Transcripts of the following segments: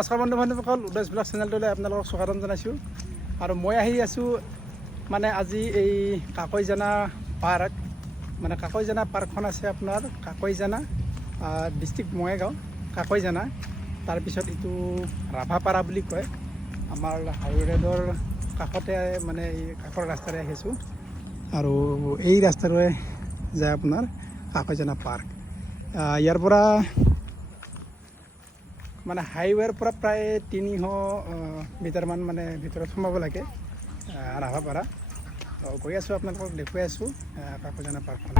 নমস্কাৰ বন্ধু বান্ধৱীসকল, উদয় ব্লগ চেনেলটোলৈ আপোনালোকক স্বাগতম জনাইছোঁ। আৰু মই আহি আছোঁ মানে আজি এই কাকৈজানা পাৰ্ক, মানে কাকৈজানা পাৰ্কখন আছে আপোনাৰ কাকৈজানা ডিষ্ট্ৰিক্ট বঙাইগাঁও কাকৈজানা। তাৰপিছত এইটো ৰাভাপাৰা বুলি কয়। আমাৰ হাইৱে ৰোডৰ কাষতে মানে এই কাষৰ ৰাস্তাৰে আহিছোঁ আৰু এই ৰাস্তাৰে যায় আপোনাৰ কাকৈজানা পাৰ্ক। ইয়াৰ পৰা মানে হাইৱেৰ পৰা প্ৰায় 300 মিটাৰমান মানে ভিতৰত সোমাব লাগে ৰাভাপাৰা। গৈ আছোঁ, আপোনালোকক দেখুৱাই আছোঁ কাকৈজানা পাৰ্কখন।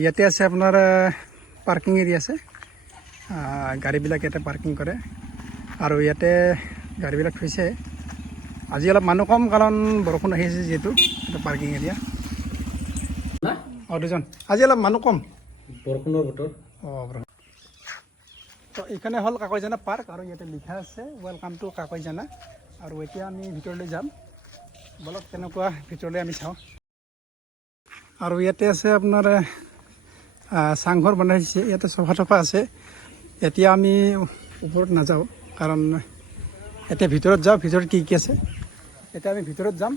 ইয়াতে আছে আপোনাৰ পাৰ্কিং এৰিয়া আছে, গাড়ীবিলাক ইয়াতে পাৰ্কিং কৰে আৰু ইয়াতে গাড়ীবিলাক থৈছে। আজি অলপ মানুহ কম, কাৰণ বৰষুণ আহি আছে যিহেতু। এটা পাৰ্কিং এৰিয়া দুজন, আজি অলপ মানুহ কম, বৰষুণৰ বতৰ। তো এইখানে হ'ল কাকৈজানা পাৰ্ক আৰু ইয়াতে লিখা আছে ৱেলকাম টু কাকৈজানা। আৰু এতিয়া আমি ভিতৰলৈ যাম, বলক তেনেকুৱা ভিতৰলৈ আমি চাওঁ। আৰু ইয়াতে আছে আপোনাৰ চাংঘৰ বনাইছে, ইয়াতে চফা তফা আছে। এতিয়া আমি ওপৰত নাযাওঁ, কাৰণ এতিয়া ভিতৰত যাওঁ, ভিতৰত কি কি আছে। এতিয়া আমি ভিতৰত যাম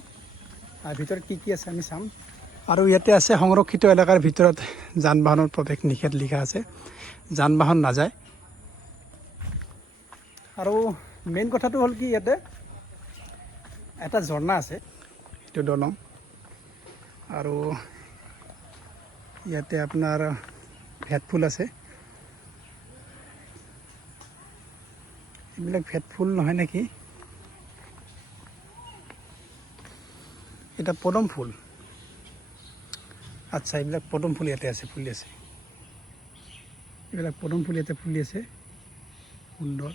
আৰু ভিতৰত কি কি আছে আমি চাম। আৰু ইয়াতে আছে সংৰক্ষিত এলেকাৰ ভিতৰত যান বাহনৰ প্ৰৱেশ নিষেধ লিখা আছে, যান বাহন নাযায়। আৰু মেইন কথাটো হ'ল কি, ইয়াতে এটা ঝৰ্ণা আছে, সেইটো দলং। আৰু ইয়াতে আপোনাৰ ভেটফুল আছে, এইবিলাক ভেটফুল নহয় নেকি, এটা পদুম ফুল। আচ্ছা, এইবিলাক পদুম ফুল ইয়াতে আছে, ফুলি আছে। এইবিলাক পদুম ফুল ইয়াতে ফুলি আছে, সুন্দৰ।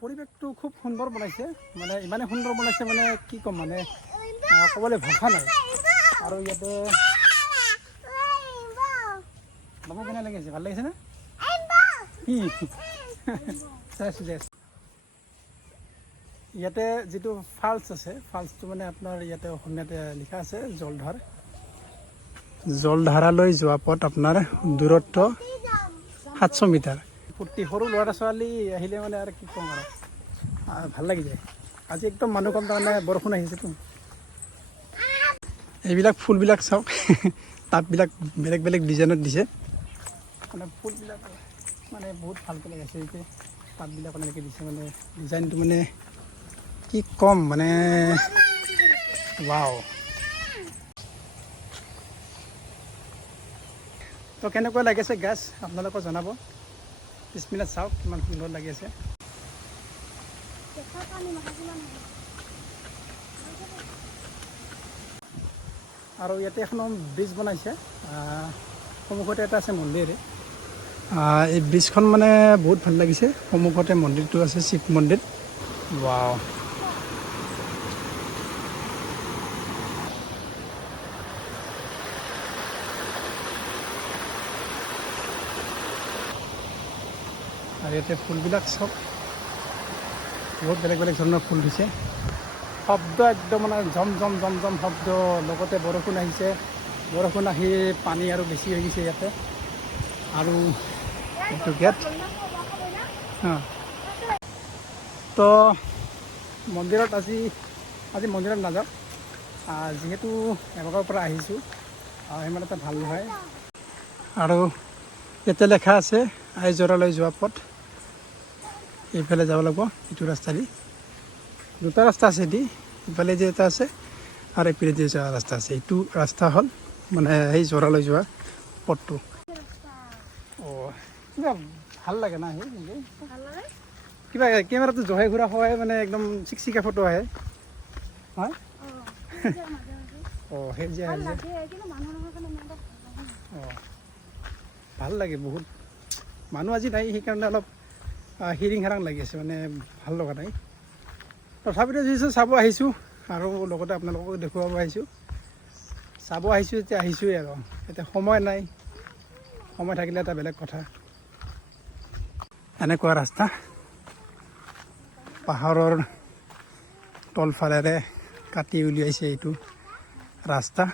পৰিৱেশটো খুব সুন্দৰ বনাইছে, মানে ইমানে সুন্দৰ বনাইছে মানে কি ক'ম, মানে ক'বলৈ ভাষা নাই। আৰু ইয়াতে বাবা কেনে লাগিছে, ভাল লাগিছে না? কি চাইছোঁ চাইছোঁ। ইয়াতে যিটো ফলছ আছে, ফলছটো মানে আপোনাৰ ইয়াতে অসমীয়াতে লিখা আছে জলধাৰ। জলধাৰালৈ যোৱা পথ আপোনাৰ দূৰত্ব 700 মিটাৰ। ফূৰ্তি, সৰু ল'ৰা ছোৱালী আহিলে মানে আৰু কি ক'ম আৰু ভাল লাগি যায়। আজি একদম মানুহ কম, তাৰমানে বৰষুণ আহিছেতো। এইবিলাক ফুলবিলাক চাওক, টাববিলাক বেলেগ বেলেগ ডিজাইনত দিছে, মানে ফুলবিলাক মানে বহুত ভালকৈ লগাইছে। এতিয়া টাববিলাক এনেকৈ দিছে, মানে ডিজাইনটো মানে কি ক'ম, মানে ৱাও। তো কেনেকুৱা লাগিছে গাছ আপোনালোকে জনাব। পিছপিনে চাওক কিমান সুন্দৰ লাগি আছে। আৰু ইয়াতে এখন ব্ৰিজ বনাইছে, সন্মুখতে এটা আছে মন্দিৰ। এই ব্ৰিজখন মানে বহুত ভাল লাগিছে, সন্মুখতে মন্দিৰটো আছে, শিৱ মন্দিৰ। ৱাও। আৰু ইয়াতে ফুলবিলাক চব বহুত বেলেগ বেলেগ ধৰণৰ ফুল দিছে। শব্দ একদম মানে জম জম জম জম শব্দ, লগতে বৰষুণ আহিছে, বৰষুণ আহি পানী আৰু বেছি হৈ গৈছে ইয়াতে। আৰু এইটো গেট। তো মন্দিৰত আজি মন্দিৰত নাযাওঁ, যিহেতু এবাৰৰ পৰা আহিছোঁ, সিমান এটা ভাল নহয়। আৰু ইয়াতে লেখা আছে আইজৰালৈ যোৱা পথ, এইফালে যাব লাগিব। এইটো ৰাস্তা দি, দুটা ৰাস্তা আছে দি, ইফালে যে এটা আছে আৰু এইফালে যে যোৱা ৰাস্তা আছে। এইটো ৰাস্তা হ'ল মানে সেই জৰালৈ যোৱা পথটো। কিবা ভাল লাগে না, সেই কিবা কেমেৰাটো জহাই ঘূৰা হয়, মানে একদম চিকচিকা ফটো আহে। হয় সেই যে ভাল লাগে বহুত। মানুহ আজি নাই, সেইকাৰণে অলপ হিৰিং হাৰাং লাগি আছে, মানে ভাল লগা নাই। তথাপিতো যিহেতু চাব আহিছোঁ আৰু লগতে আপোনালোককো দেখুৱাব আহিছোঁ। চাব আহিছোঁ যেতিয়া আহিছোঁৱেই, আৰু এতিয়া সময় নাই, সময় থাকিলে এটা বেলেগ কথা। এনেকুৱা ৰাস্তা, পাহাৰৰ তলফালেৰে কাটি উলিয়াইছে এইটো ৰাস্তা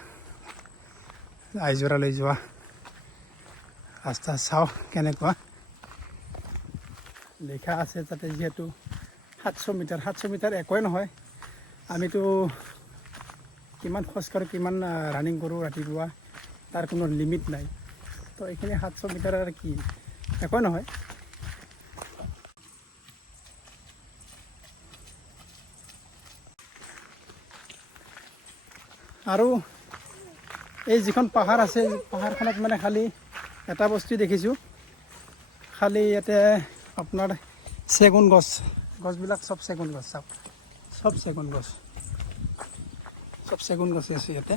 আইজৰালৈ যোৱা ৰাস্তা। চাওঁ কেনেকুৱা লিখা আছে তাতে, যিহেতু 700 মিটাৰ। 700 মিটাৰ একোৱেই নহয়, আমিতো কিমান খোজকাঢ়োঁ, কিমান ৰানিং কৰোঁ ৰাতিপুৱা, তাৰ কোনো লিমিট নাই। তো এইখিনি 700 মিটাৰ আৰু কি, একোৱেই নহয়। আৰু এই যিখন পাহাৰ আছে, পাহাৰখনত মানে খালি এটা বস্তু দেখিছোঁ, খালি ইয়াতে আপোনাৰ চেগুন গছ, গছবিলাক চব চেগুন গছ। চাওক, চব চেগুন গছ, চব চেগুন গছেই আছে ইয়াতে।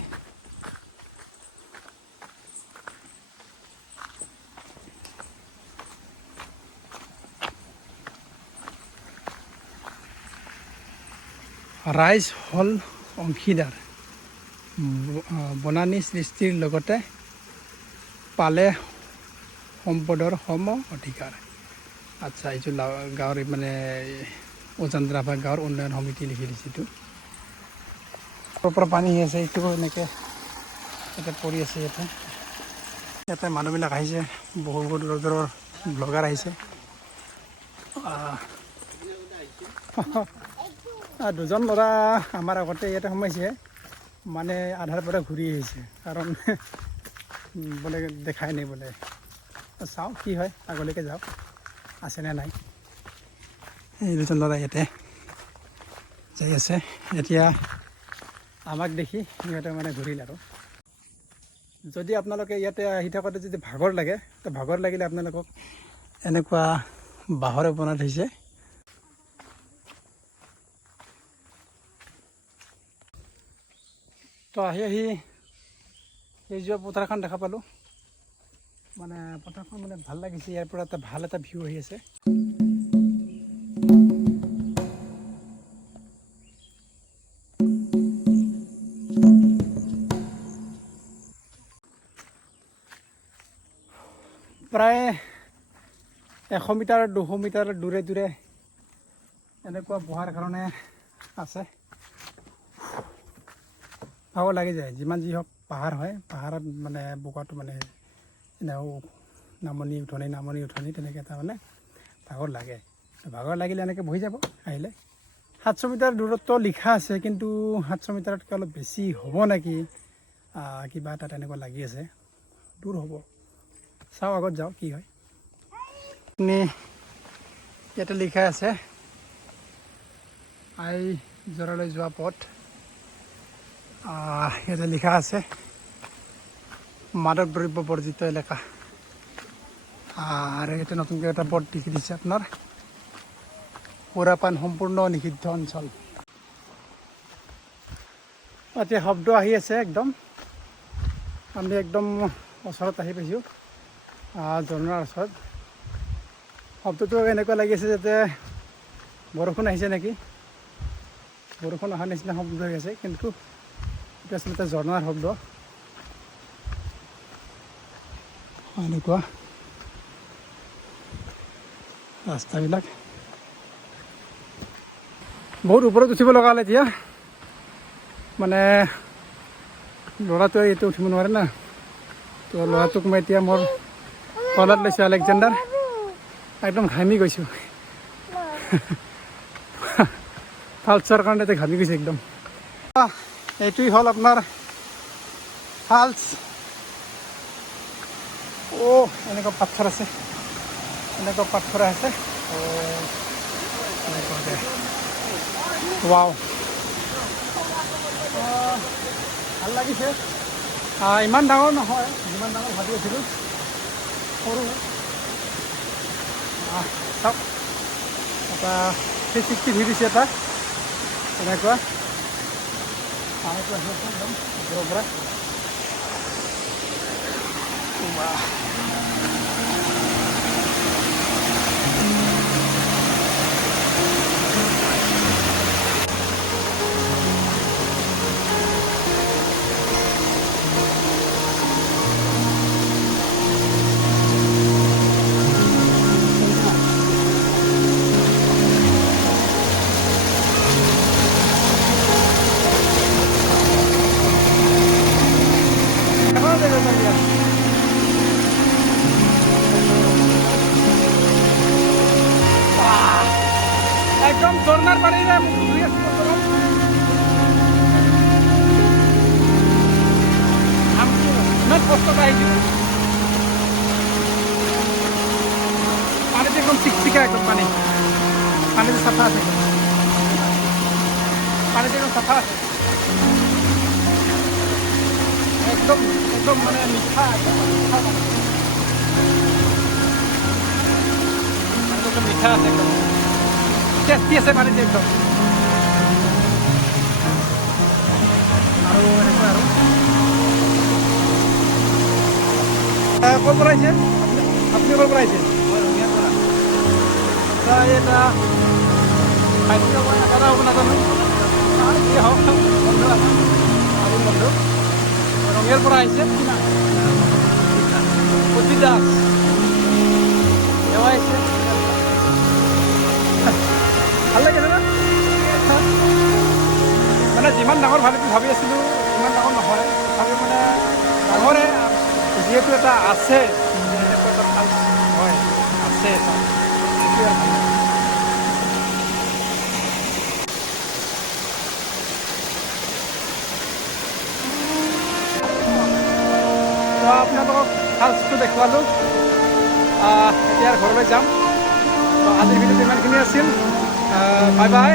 ৰাইজ হ'ল অংশীদাৰ বনানী সৃষ্টিৰ লগতে পালে সম্পদৰ সম অধিকাৰ। আচ্ছা, এইটো গাঁৱৰ মানে উজানদ্ৰাভা গাঁৱৰ উন্নয়ন সমিতি লিখি দিছে। এইটো পৰা পানী আহি আছে, এইটো এনেকৈ ইয়াতে পৰি আছে। ইয়াতে মানুহবিলাক আহিছে, বহু দূৰৰ দূৰৰ ব্লগাৰ আহিছে। দুজন ল'ৰা আমাৰ আগতে ইয়াতে সোমাইছে, মানে আধাৰ পৰা ঘূৰি আহিছে, কাৰণ বোলে দেখাই নাই বোলে। চাওঁ কি হয়, আগলৈকে যাওঁ আছেনে নাই। এই দুজন ল'ৰা ইয়াতে যাই আছে। এতিয়া আমাক দেখি সিহঁতে মানে ঘূৰিল। আৰু যদি আপোনালোকে ইয়াতে আহি থাকোঁতে যদি ভাগৰ লাগে, তো ভাগৰ লাগিলে আপোনালোকক এনেকুৱা বাঁহৰে বনাই থৈছে। তো আহি এই যোৱা পথাৰখন দেখা পালোঁ, মানে পথাৰখন মানে ভাল লাগিছে। ইয়াৰ পৰা এটা ভাল এটা ভিউ আহি আছে। প্ৰায় 100 মিটাৰ 200 মিটাৰ দূৰে দূৰে এনেকুৱা বহাৰ কাৰণে আছে। ভাগৰ লাগি যায়, যিমান যি হওক পাহাৰ হয়, পাহাৰত মানে বোকাটো মানে নামনি উঠনি তেনেকৈ তাৰমানে ভাগৰ লাগে। ভাগৰ লাগিলে এনেকৈ বহি যাব আহিলে। 700 মিটাৰ দূৰত্ব লিখা আছে, কিন্তু 700 মিটাৰতকৈ অলপ বেছি হ'ব নেকি, কিবা এটা তেনেকুৱা লাগি আছে। দূৰ হ'ব, চাওঁ আগত যাওঁ কি হয়। ইয়াতে লিখা আছে আইজৰালৈ যোৱা পথ। ইয়াতে লিখা আছে মাদক দ্ৰব্য বৰ্জিত এলেকা। আৰু ইয়াতে নতুনকৈ এটা বৰ্ড লিখি দিছে আপোনাৰ সুৰাপান সম্পূৰ্ণ নিষিদ্ধ অঞ্চল। এতিয়া শব্দ আহি আছে একদম, আমি একদম ওচৰত আহি পাইছোঁ, ঝৰ্ণাৰ ওচৰত। শব্দটো এনেকুৱা লাগি আছে যাতে বৰষুণ আহিছে নেকি, বৰষুণ অহাৰ নিচিনা শব্দ হৈ আছে, কিন্তু এইটো আচলতে ঝৰ্ণাৰ শব্দ। এনেকুৱা ৰাস্তাবিলাক বহুত ওপৰত উঠিব লগা হ'ল। এতিয়া মানে ল'ৰাটোৱে এইটো উঠিব নোৱাৰে না, তো ল'ৰাটোক মই এতিয়া মোৰ তলত লৈছোঁ, আলেকজেণ্ডাৰ। একদম ঘামি গৈছোঁ, ফালছৰ কাৰণে এতিয়া ঘামি গৈছে একদম। এইটোৱেই হ'ল আপোনাৰ ফালছ। এনেকুৱা পাথৰ আছে, এনেকুৱা পাথৰ আছে। ৱাও, ভাল লাগিছে। ইমান ডাঙৰ নহয়, যিমান ডাঙৰ ভাবি আছিলোঁ, সৰু। চাওক, এটা 360 ভিউ দিছে এটা এনেকুৱা। পানীটো আহি আছে একদম ওপৰৰ পৰা। একদম ঝর্ণার পানিরে মুখ ধুই আছি বর্তমান। ইমান কষ্ট পাইছো পানিতে একদম চিকচিকা একদম পানিতে চাফা আছে পানিতে একদম চাফা আছে একদম একদম মানে মিঠা একদম মিঠা আছে একদম টেষ্টি আছে পানীতে একদম আৰু এনেকুৱা আৰু ক'ৰ পৰা আহিছে আপুনি ক'ৰ পৰা আহিছে এটা খাদ্য মই নাজানো হ'ব নাজানো যি হওক বন্ধু আজি বন্ধু ৰঙিয়াৰ পৰা আহিছে উদ্ভিদ দাস এওঁ আহিছে ভাল লাগিছে না মানে যিমান ডাঙৰ ভাবি আছিলোঁ ইমান ডাঙৰ নহয় তথাপিও মানে ডাঙৰে যিহেতু এটা আছে এনেকুৱা এটা ভাল হয় আছে এটা তো আপোনালোকক ফাৰ্ষ্টটো দেখুৱালোঁ এতিয়া ঘৰলৈ যাম তো আজিৰ ভিডিঅ'টো ইমানখিনি আছিল বাই বাই